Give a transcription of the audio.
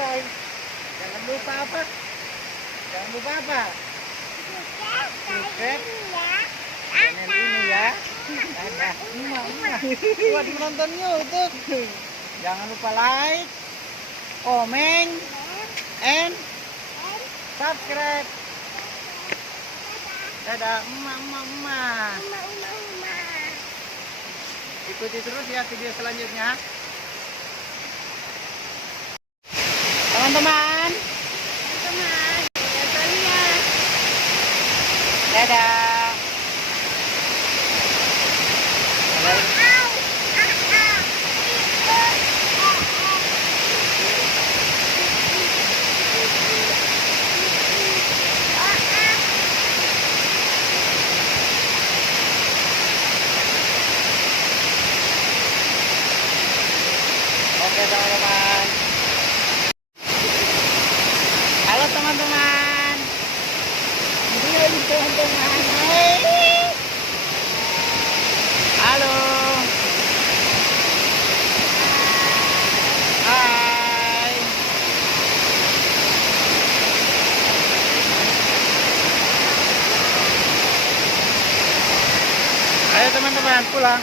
subscribe. Jangan lupa apa? Jangan lupa apa? Subscribe channel ini ya. Dadah. Buat menonton YouTube. Jangan lupa like, comment, and subscribe. Dadah, emak. Ikuti terus ya video selanjutnya. Teman-teman. Dadah. Oke teman-teman. Halo teman-teman. Halo teman-teman. Halo. Hai. Ayo teman-teman pulang.